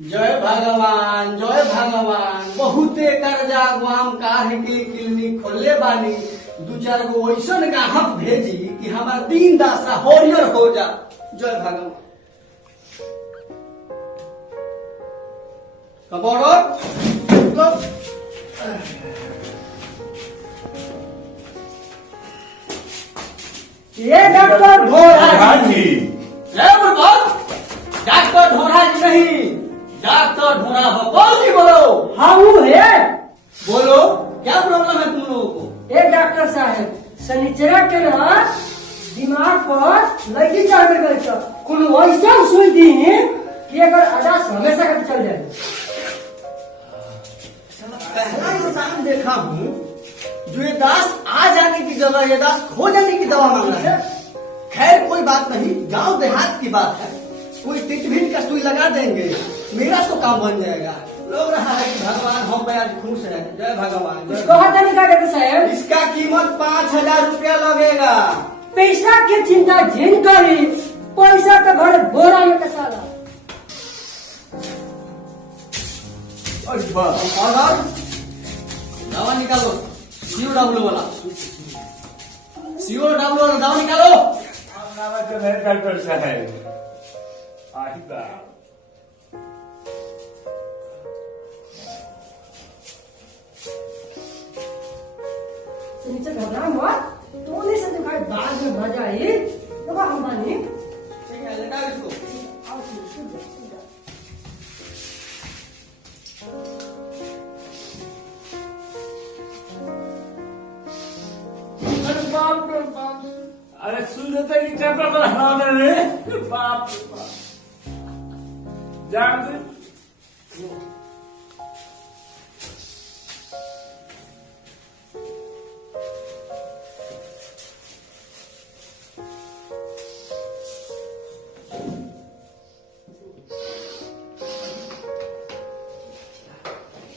जय भगवान बहुते कर्जा गुआम काहे के क्लिनिक खोलले बानी। दू चार गो ऐसन गाहक भेजी कि हमार दिन दासा हरियर हो जा। जय भगवान। ये डॉक्टर ढोरा जी। डॉक्टर ढोरा जी नहीं, डॉक्टर ढोरा हो। कौन जी बोलो? हाँ वो है। बोलो क्या प्रॉब्लम है तुम लोगों को? एक डॉक्टर साहब शनिचरा के ना दिमाग पर लगी चढ़ गई तो कुल वैसा सुई दी कि अगर अदास हमेशा का चल जाए। पहला इंसान देखा हूँ जो ये दास आ जाने की जगह ये दास खो जाने की दवा मांग रहा है। खैर कोई बात नहीं, गांव देहात की बात है, कोई टिटभिट का सुई लगा देंगे, मेरा तो काम बन जाएगा। लग रहा है कि भगवान हम पे आज खुश है। जय भगवान। डॉक्टर साहब इसका कीमत 5000 रुपया लगेगा। पैसा की चिंता जिन करी, पैसा तो घर बोरा में कसाला। और दवा निकालो, COW वाला दवा निकालो। डॉक्टर साहब आहिदा शनिचर घबरा मत, तोने से दिखाई बाद में मजा आई तो हम बानी। ठीक है, लगा इसको। आओ सुन जा। बाप रे बाप, अरे सुनते ही चक्कर पर हमारे रे बाप रे बाप जान दे।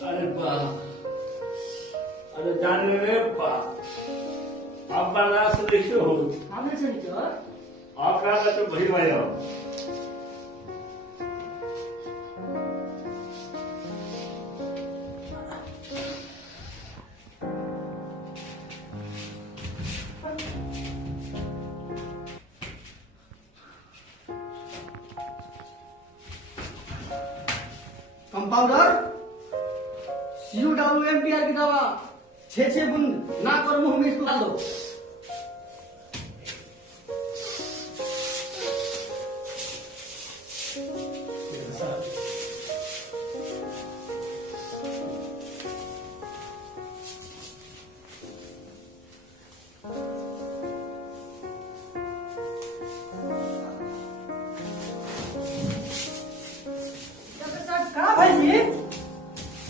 अरे बाप, अरे जाने रे बाप, आप बना से देखियो हमने शनिचर आपका तो भई भाई कंपाउंडर COWMPR की दवा 6 बूंद नाक और मुंह में इसको डाल दो। का भाई जी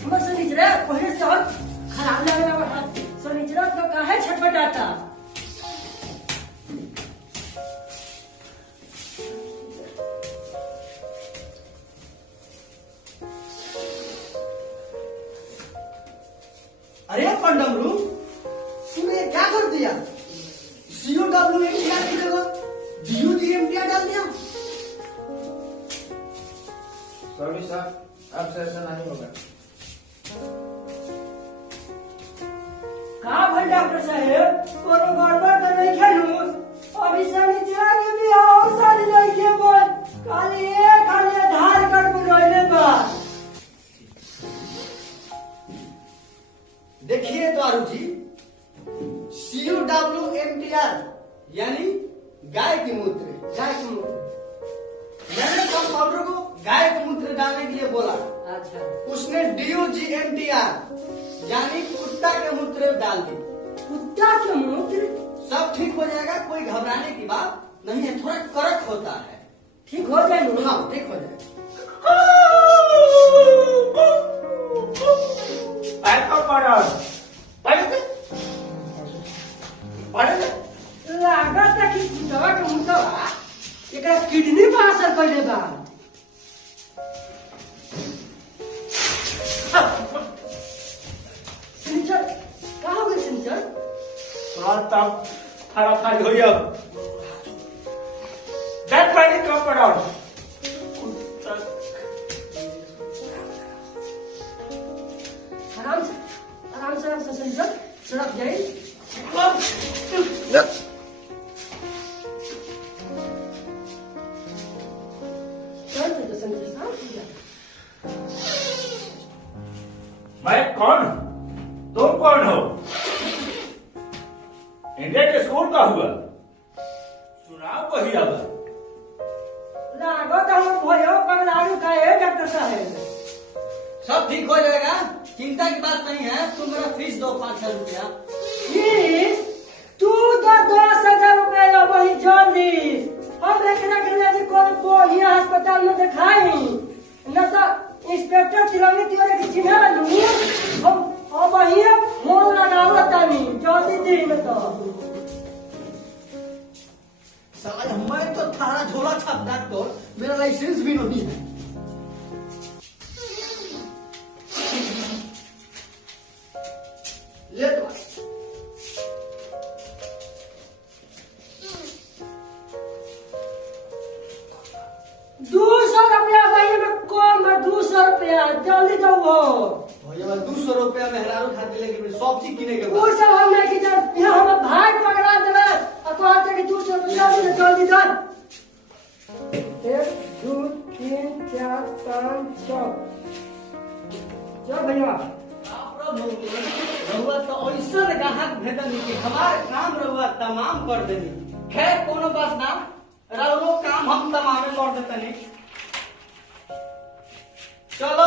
हम शनिचरा पहले से और खराब लग रहा है। शनिचरा तो काहे छटपटाता। अरे पंडमरू, तूने क्या कर दिया? COWMPR की जगह DUGMPR डाल दिया। सॉरी सर, अब से ऐसा नहीं होगा। का भाई डॉक्टर साहब कोनो गड़बड़ तो नहीं खेलू? अभी शनिचरा के भी और सारी लड़के बोल खाली आधार कार्ड बनवाइले बा। देखिए दारू जी, COWMPR यानी गाय की मूत्र। गाय की मूत्र। मैंने कंपाउंडर को गाय के मूत्र डालने के लिए बोला, अच्छा उसने DUGMPR यानी कुत्ता के मूत्र डाल दी। कुत्ता के मूत्र सब ठीक हो जाएगा, कोई घबराने की बात नहीं है। थोड़ा कड़क होता है। ठीक हो जाए। हाँ ठीक हो जाएगा। ऐसा पड़ा लागत है कि कुत्ता के मूत्रवा एकरा किडनी पर असर पड़े बा। शनिचर का हो गई शनिचर? तब खड़ा खा हो जाओ। That money come around. चल सड़क जाई चल तो संजय साहब मैं कौन? तुम कौन हो? इंडिया के स्कूल का हुआ चुनाव को ही अब लागो तो हम भयो पगलारू का है डॉक्टर साहब सब ठीक हो जाएगा, चिंता की बात नहीं है। तुम मेरा फीस दो 5,000 रुपया। फीस तू तो 10,000 रुपया वही जल्दी हम रखना करना जी कौन बढ़िया अस्पताल में दिखाई न तो इंस्पेक्टर तिलंगी तिवारी की चिन्ह लूं हम अब वही फोन लगाओ तानी जल्दी दी में तो साला मैं तो थारा झोला छाप डॉक्टर, मेरा लाइसेंस भी नहीं है। ले तो 200 रुपया वही में कम 200 रुपया जल्दी दो वो भैया 200 रुपया मेहरारू खाते लेके सब चीज किने के वो बाद सब हम नहीं कि यहाँ हम भाई पकड़ा देवे और कहते कि 200 रुपया जल्दी दो 1 2 3 4 5 6 चल भैया रहुआ तो ऐसा ग्राहक भेटनी कि हमार काम रहुआ तमाम कर देनी। खैर कोनो बात ना, रहुआ काम हम तमाम कर देतनी। चलो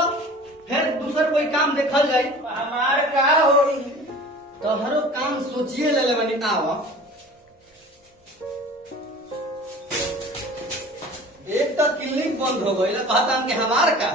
फिर दूसर कोई काम देखल जाई। हमारे का होई तो हरो काम सोचिए ले बनी आवा। एक तो क्लिनिक बंद हो गई, कहता कि हमार का